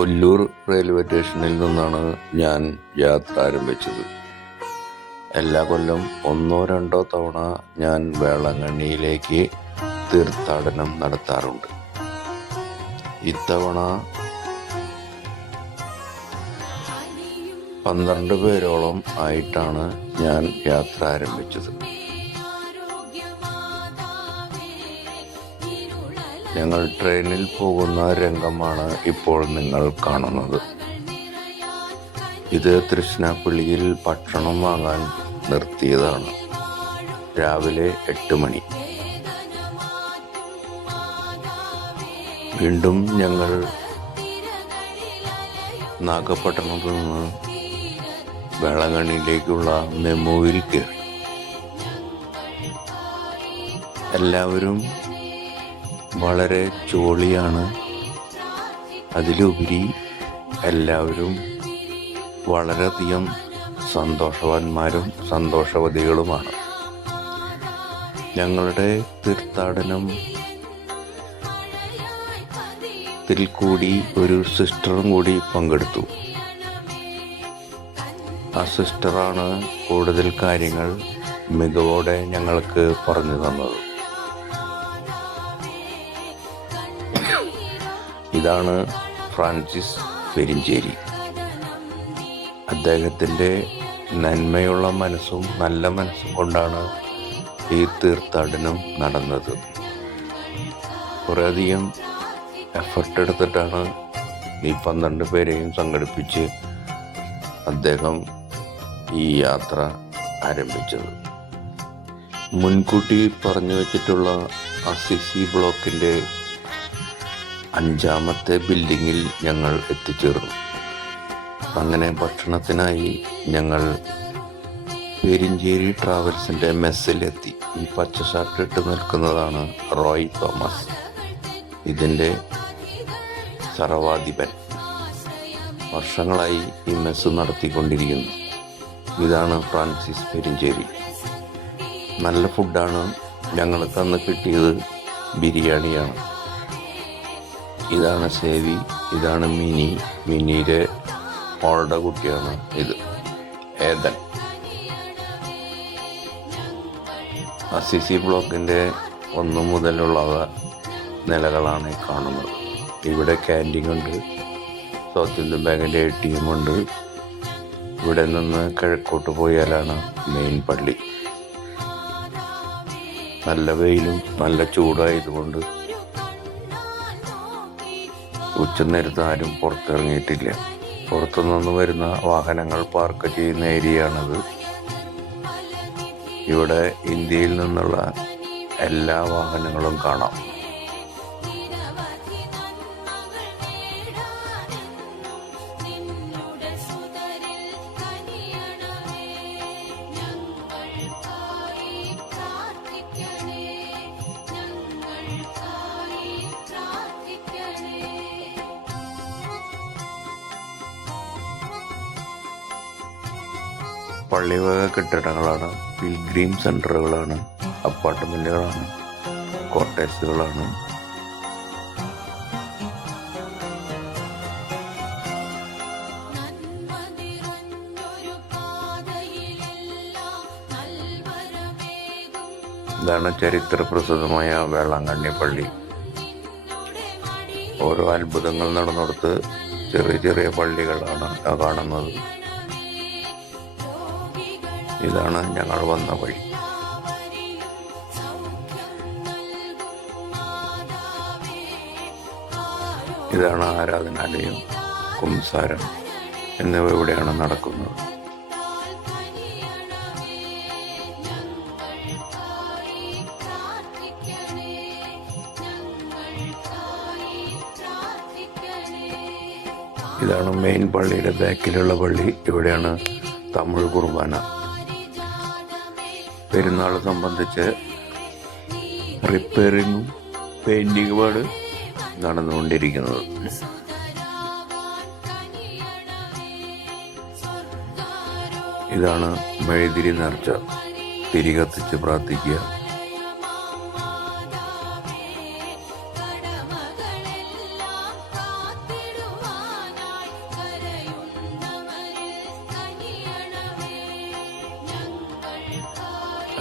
Ollur railway സ്റ്റേഷനിൽ നിന്നാണ് ഞാൻ യാത്ര ആരംഭിച്ചത്. എല്ലാ കൊല്ലം ഒന്നോ രണ്ടോ തവണ ഞാൻ വേളാങ്കണ്ണിയിലേക്ക് തീർത്ഥാടനം നടത്താറുണ്ട്. ഇത്തവണ 12 പേരോളം ആയിട്ടാണ് ഞാൻ യാത്ര ആരംഭിച്ചത്. ഞങ്ങൾ ട്രെയിനിൽ പോകുന്ന രംഗമാണ് ഇപ്പോൾ നിങ്ങൾ കാണുന്നത്. ഇത് തൃശ്ശിനാപ്പള്ളിയിൽ ഭക്ഷണം വാങ്ങാൻ നിർത്തിയതാണ്. രാവിലെ 8 മണി. വീണ്ടും ഞങ്ങൾ നാഗപട്ടണത്തു നിന്ന് വേളാങ്കണ്ണിയിലേക്കുള്ള മെമുവിൽ കയറി. എല്ലാവരും വളരെ ജോളിയാണ്. അതിലുപരി എല്ലാവരും വളരെയധികം സന്തോഷവാന്മാരും സന്തോഷവതികളുമാണ്. ഞങ്ങളുടെ തീർത്ഥാടനം കൂടി ഒരു സിസ്റ്ററും കൂടി പങ്കെടുത്തു. ആ സിസ്റ്ററാണ് കൂടുതൽ കാര്യങ്ങൾ മികവോടെ ഞങ്ങൾക്ക് പറഞ്ഞു തന്നത്. ഇതാണ് ഫ്രാൻസിസ് പെരിഞ്ചേരി. അദ്ദേഹത്തിൻ്റെ നന്മയുള്ള മനസ്സും നല്ല മനസ്സും കൊണ്ടാണ് ഈ തീർത്ഥാടനം നടന്നത്. കുറേയധികം എഫർട്ട് എടുത്തിട്ടാണ് ഈ 12 പേരെയും സംഘടിപ്പിച്ച് അദ്ദേഹം ഈ യാത്ര ആരംഭിച്ചത്. മുൻകൂട്ടി പറഞ്ഞു വച്ചിട്ടുള്ള അസിസി ബ്ലോക്കിൻ്റെ 5ാമത്തെ ബിൽഡിങ്ങിൽ ഞങ്ങൾ എത്തിച്ചേർന്നു. അങ്ങനെ ഭക്ഷണത്തിനായി ഞങ്ങൾ പെരിഞ്ചേരി ട്രാവൽസിൻ്റെ മെസ്സിലെത്തി. ഈ പച്ച ഷർട്ട് ഇട്ട് നിൽക്കുന്നതാണ് റോയ് തോമസ്, ഇതിൻ്റെ സർവാധിപൻ. വർഷങ്ങളായി ഈ മെസ്സ് നടത്തിക്കൊണ്ടിരിക്കുന്നു. ഇതാണ് ഫ്രാൻസിസ് പെരിഞ്ചേരി. നല്ല ഫുഡാണ്. ഞങ്ങൾക്ക് അന്ന് കിട്ടിയത് ബിരിയാണിയാണ്. ഇതാണ് സേവി, ഇതാണ് മിനി. മിനിയുടെ മോളുടെ കുട്ടിയാണ് ഇത്, ഏതൻ. അസിസി ബ്ലോക്കിൻ്റെ 1 മുതലുള്ള നിലകളാണ് കാണുന്നത്. ഇവിടെ ക്യാൻറ്റീൻ ഉണ്ട്, സൗത്ത് ഇന്ത്യൻ ബാങ്കിൻ്റെ ATM ഉണ്ട്. ഇവിടെ നിന്ന് കിഴക്കോട്ട് പോയാലാണ് മെയിൻ പള്ളി. നല്ല വെയിലും നല്ല ചൂടായതുകൊണ്ട് ഉച്ചനേരത്ത് ആരും പുറത്തിറങ്ങിയിട്ടില്ല. പുറത്തുനിന്ന് വരുന്ന വാഹനങ്ങൾ പാർക്ക് ചെയ്യുന്ന ഏരിയയാണിത്. ഇവിടെ ഇന്ത്യയിൽ നിന്നുള്ള എല്ലാ വാഹനങ്ങളും കാണാം. പള്ളിവക കെട്ടിടങ്ങളാണ്, പിൽഗ്രീം സെൻ്ററുകളാണ്, അപ്പാർട്ട്മെൻറ്റുകളാണ്, കോട്ടേഴ്സുകളാണ്. ഇതാണ് ചരിത്രപ്രസിദ്ധമായ വേളാങ്കണ്ണി പള്ളി. ഓരോ അത്ഭുതങ്ങൾ നടന്നിടത്ത് ചെറിയ ചെറിയ പള്ളികളാണ് കാണുന്നത്. ഇതാണ് ഞങ്ങൾ വന്ന വഴി. ഇതാണ് ആരാധനാലയം, കുംസാരം എന്നിവ ഇവിടെയാണ് നടക്കുന്നത്. ഇതാണ് മെയിൻ പള്ളിയുടെ ബാക്കിലുള്ള പള്ളി. ഇവിടെയാണ് തമിഴ് കുർബാന. പെരുന്നാൾ സംബന്ധിച്ച് റിപ്പയറിങ്ങും പെയിൻറ്റിങ്ങുമാണ് നടന്നുകൊണ്ടിരിക്കുന്നത്. ഇതാണ് മെഴുതിരി നേർച്ച. തിരി കത്തിച്ച് പ്രാർത്ഥിക്കുക.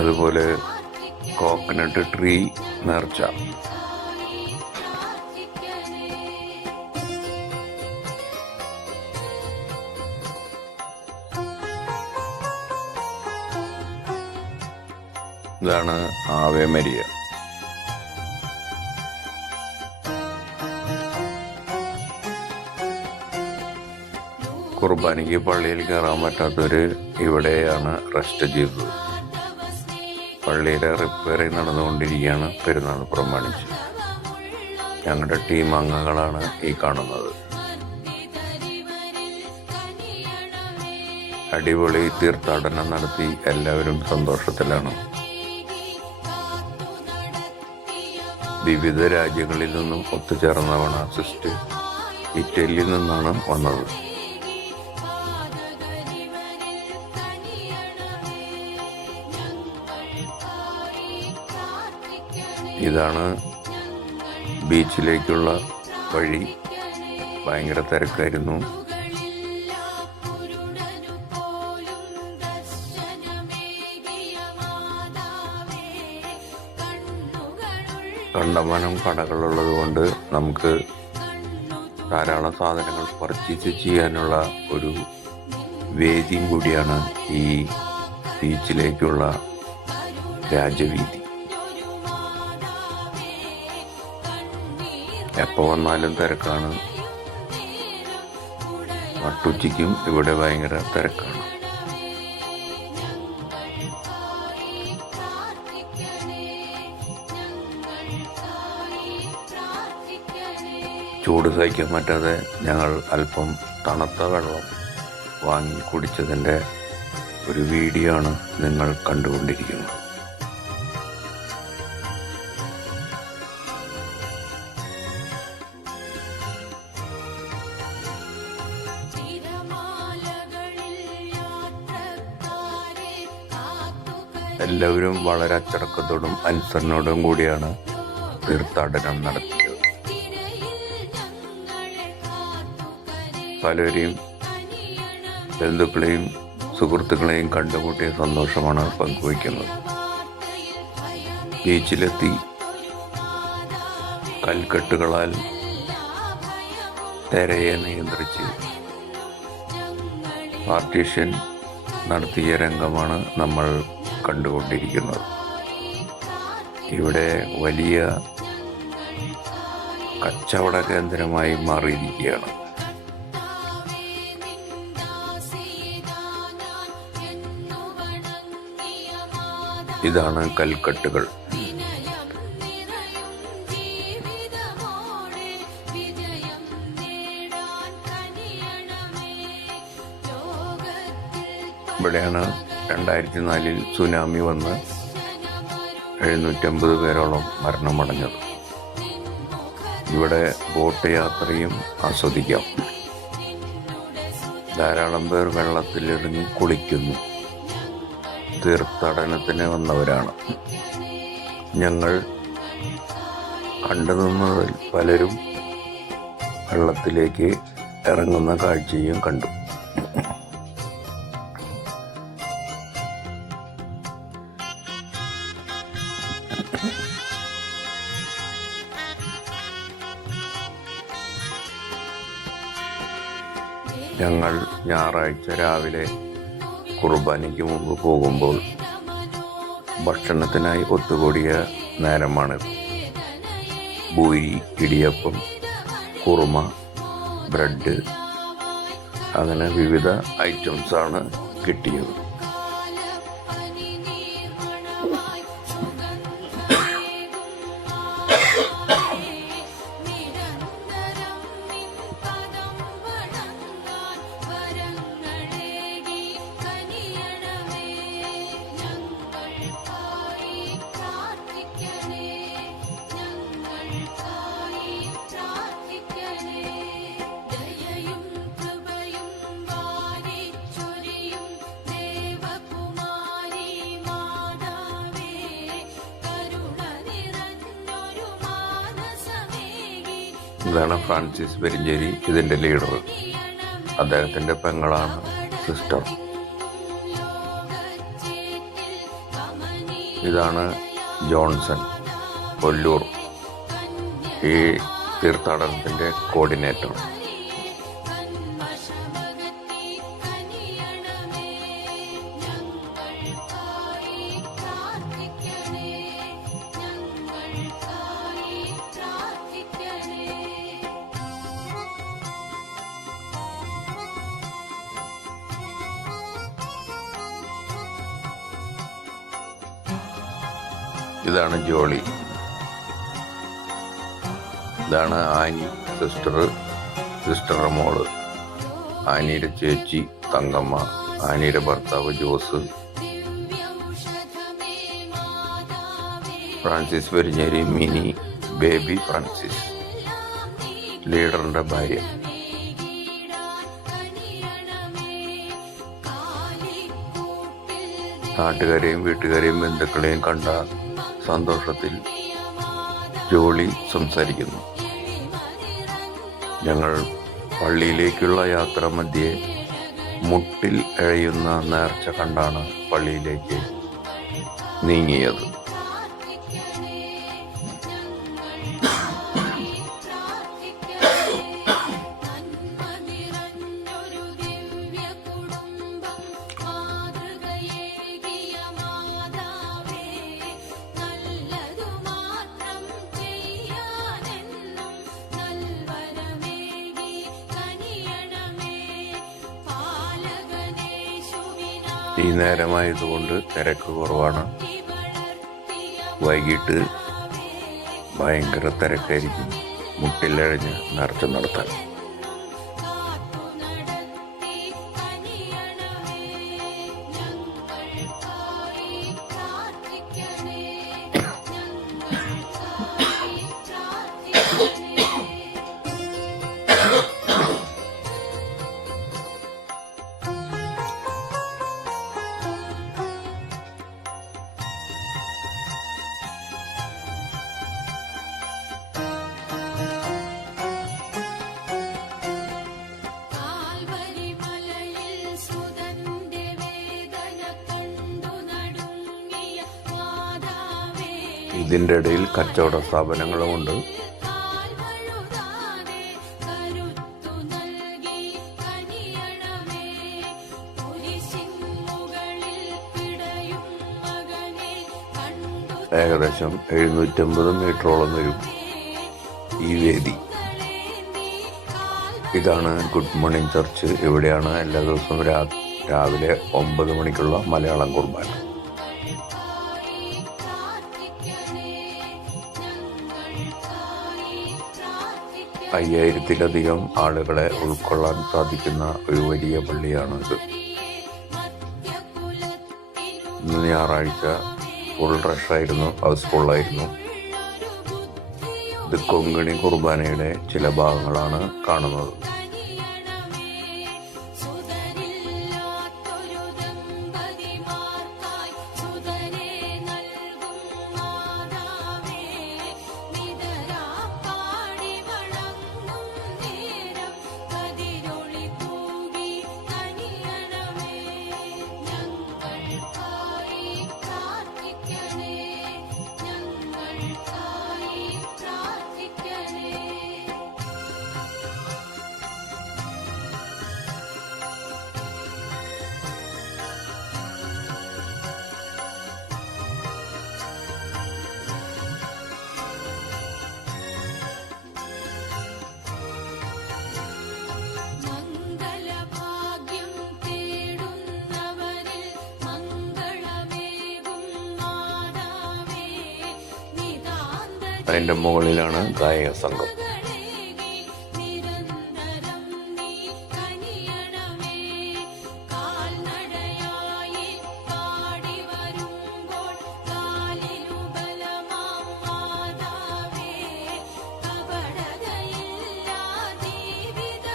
അതുപോലെ കോക്കനട്ട് ട്രീ നേർച്ച. ഇതാണ് ആവേ മരിയ. കുർബാനയ്ക്ക് പള്ളിയിൽ കയറാൻ പറ്റാത്തവര് ഇവിടെയാണ് റെസ്റ്റ് ചെയ്തത്. പള്ളിയിലെ റിപ്പയറിങ് നടന്നുകൊണ്ടിരിക്കുകയാണ് പെരുന്നാൾ പ്രമാണിച്ച്. ഞങ്ങളുടെ ടീം അംഗങ്ങളാണ് ഈ കാണുന്നത്. അടിപൊളി തീർത്ഥാടനം നടത്തി എല്ലാവരും സന്തോഷത്തിലാണ്. വിവിധ രാജ്യങ്ങളിൽ നിന്നും ഒത്തുചേർന്നവണ സിസ്റ്റ് ഇറ്റലിയിൽ നിന്നാണ് വന്നത്. ഇതാണ് ബീച്ചിലേക്കുള്ള വഴി. ഭയങ്കര തിരക്കായിരുന്നു. കണ്ടമാനം കടകളുള്ളത് കൊണ്ട് നമുക്ക് ധാരാളം സാധനങ്ങൾ പർച്ചേസ് ചെയ്യാനുള്ള ഒരു വേദിയും കൂടിയാണ് ഈ ബീച്ചിലേക്കുള്ള രാജവീതി. എപ്പോൾ വന്നാലും തിരക്കാണ്. നട്ടുച്ചയ്ക്കും ഇവിടെ ഭയങ്കര തിരക്കാണ്. ചൂട് സഹിക്കാൻ പറ്റാതെ ഞങ്ങൾ അല്പം തണുത്ത വെള്ളം വാങ്ങി കുടിച്ചതിൻ്റെ ഒരു വീഡിയോ ആണ് നിങ്ങൾ കണ്ടുകൊണ്ടിരിക്കുന്നത്. എല്ലാവരും വളരെ അച്ചടക്കത്തോടും അനുസരണയോടും കൂടിയാണ് തീർത്ഥാടനം നടത്തിയത്. പലരെയും ബന്ധുക്കളെയും സുഹൃത്തുക്കളെയും കണ്ടുമുട്ടിയ സന്തോഷമാണ് പങ്കുവയ്ക്കുന്നത്. ബീച്ചിലെത്തി കൽക്കെട്ടുകളാൽ തിരയെ നിയന്ത്രിച്ച് പാർട്ടീഷൻ നടത്തിയ രംഗമാണ് നമ്മൾ കണ്ടുകൊണ്ടിരിക്കുന്നത്. ഇവിടെ വലിയ കച്ചവട കേന്ദ്രമായി മാറിയിരിക്കുകയാണ്. ഇതാണ് കൽക്കെട്ടുകൾ. ഇവിടെയാണ് 2004 സുനാമി വന്ന് 750 പേരോളം മരണമടഞ്ഞത്. ഇവിടെ ബോട്ട് യാത്രയും ആസ്വദിക്കാം. ധാരാളം പേർ വെള്ളത്തിലിറങ്ങി കുളിക്കുന്നു. തീർത്ഥാടനത്തിന് വന്നവരാണ്. ഞങ്ങൾ കണ്ടുനിന്നതിൽ പലരും വെള്ളത്തിലേക്ക് ഇറങ്ങുന്ന കാഴ്ചയും കണ്ടു. ഞങ്ങൾ ഞായറാഴ്ച രാവിലെ കുർബാനയ്ക്ക് മുമ്പ് പോകുമ്പോൾ ഭക്ഷണത്തിനായി ഒത്തുകൂടിയ നേരമാണിത്. പൂരി, ഇടിയപ്പം, കുറുമ, ബ്രെഡ്, അങ്ങനെ വിവിധ ഐറ്റംസാണ് കിട്ടിയത്. ഇതാണ് ഫ്രാൻസിസ് പെരിഞ്ചേരി, ഇതിൻ്റെ ലീഡർ. അദ്ദേഹത്തിൻ്റെ പെങ്ങളാണ് സിസ്റ്റർ. ഇതാണ് ജോൺസൺ കൊല്ലൂർ, ഈ തീർത്ഥാടനത്തിൻ്റെ കോർഡിനേറ്റർ. ഇതാണ് ജോളി, ഇതാണ് ആനി സിസ്റ്ററുടെ മോള്, ആനിയുടെ ചേച്ചി തങ്കമ്മ, ആനിയുടെ ഭർത്താവ് ജോസ്, ഫ്രാൻസിസ് പെരിഞ്ഞേരി, മിനി, ബേബി ഫ്രാൻസിസ്, ലീഡറിന്റെ ഭാര്യ. നാട്ടുകാരെയും വീട്ടുകാരെയും ബന്ധുക്കളെയും കണ്ട സന്തോഷത്തിൽ ജോളി സംസാരിക്കുന്നു. ഞങ്ങൾ പള്ളിയിലേക്കുള്ള യാത്ര മധ്യേ മുട്ടിൽ എഴയുന്ന നേർച്ച കണ്ടാണ് പള്ളിയിലേക്ക് നീങ്ങിയത്. ഈ നേരമായതുകൊണ്ട് തിരക്ക് കുറവാണ്. വൈകിട്ട് ഭയങ്കര തിരക്കായിരിക്കും മുട്ടിലഴിഞ്ഞ് നേർച്ച നടത്താൻ. ഇതിൻ്റെ ഇടയിൽ കച്ചവട സ്ഥാപനങ്ങളുമുണ്ട്. ഏകദേശം 750 മീറ്ററോളം വരും ഈ വേദി. ഇതാണ് ഗുഡ് മോർണിംഗ് ചർച്ച്. ഇവിടെയാണ് എല്ലാ ദിവസവും രാവിലെ 9 മണിക്കുള്ള മലയാളം കുർബാന. 5000-ലധികം ആളുകളെ ഉൾക്കൊള്ളാൻ സാധിക്കുന്ന ഒരു വലിയ പള്ളിയാണിത്. ഇന്ന് ഞായറാഴ്ച ഫുൾ റഷായിരുന്നു, ഹൗസ്ഫുള്ളായിരുന്നു. ഇത് കൊങ്കണി കുർബാനയുടെ ചില ഭാഗങ്ങളാണ് കാണുന്നത്. അതിൻ്റെ മുകളിലാണ് ഗായക സംഘം.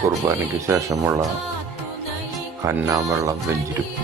കുർബാനയ്ക്ക് ശേഷമുള്ള ഹന്നാവെള്ളം വെഞ്ചിരിപ്പ്.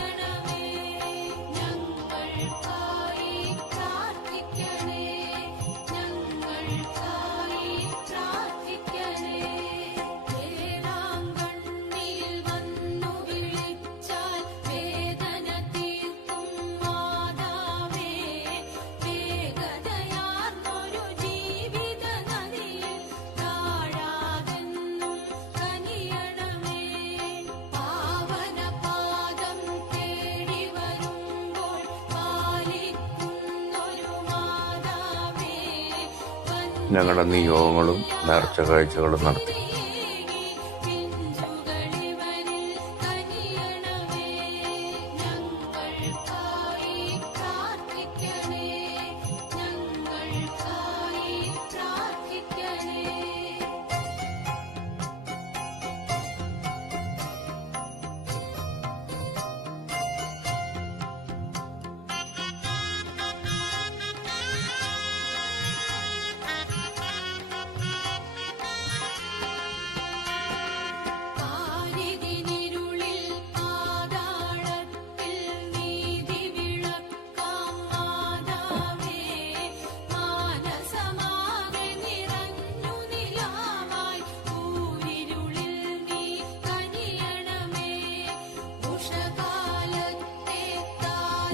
ഞങ്ങളുടെ നിയോഗങ്ങളും നേർച്ച കാഴ്ചകളും നടത്തി.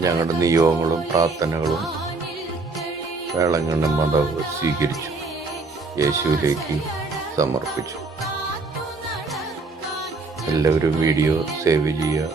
ഞങ്ങളുടെ നിയോഗങ്ങളും പ്രാർത്ഥനകളും വേളങ്ങണ്ണി മാതാവ് സ്വീകരിച്ചു, യേശുവിലേക്ക് സമർപ്പിച്ചു. എല്ലാവരും വീഡിയോ സേവ് ചെയ്യുക,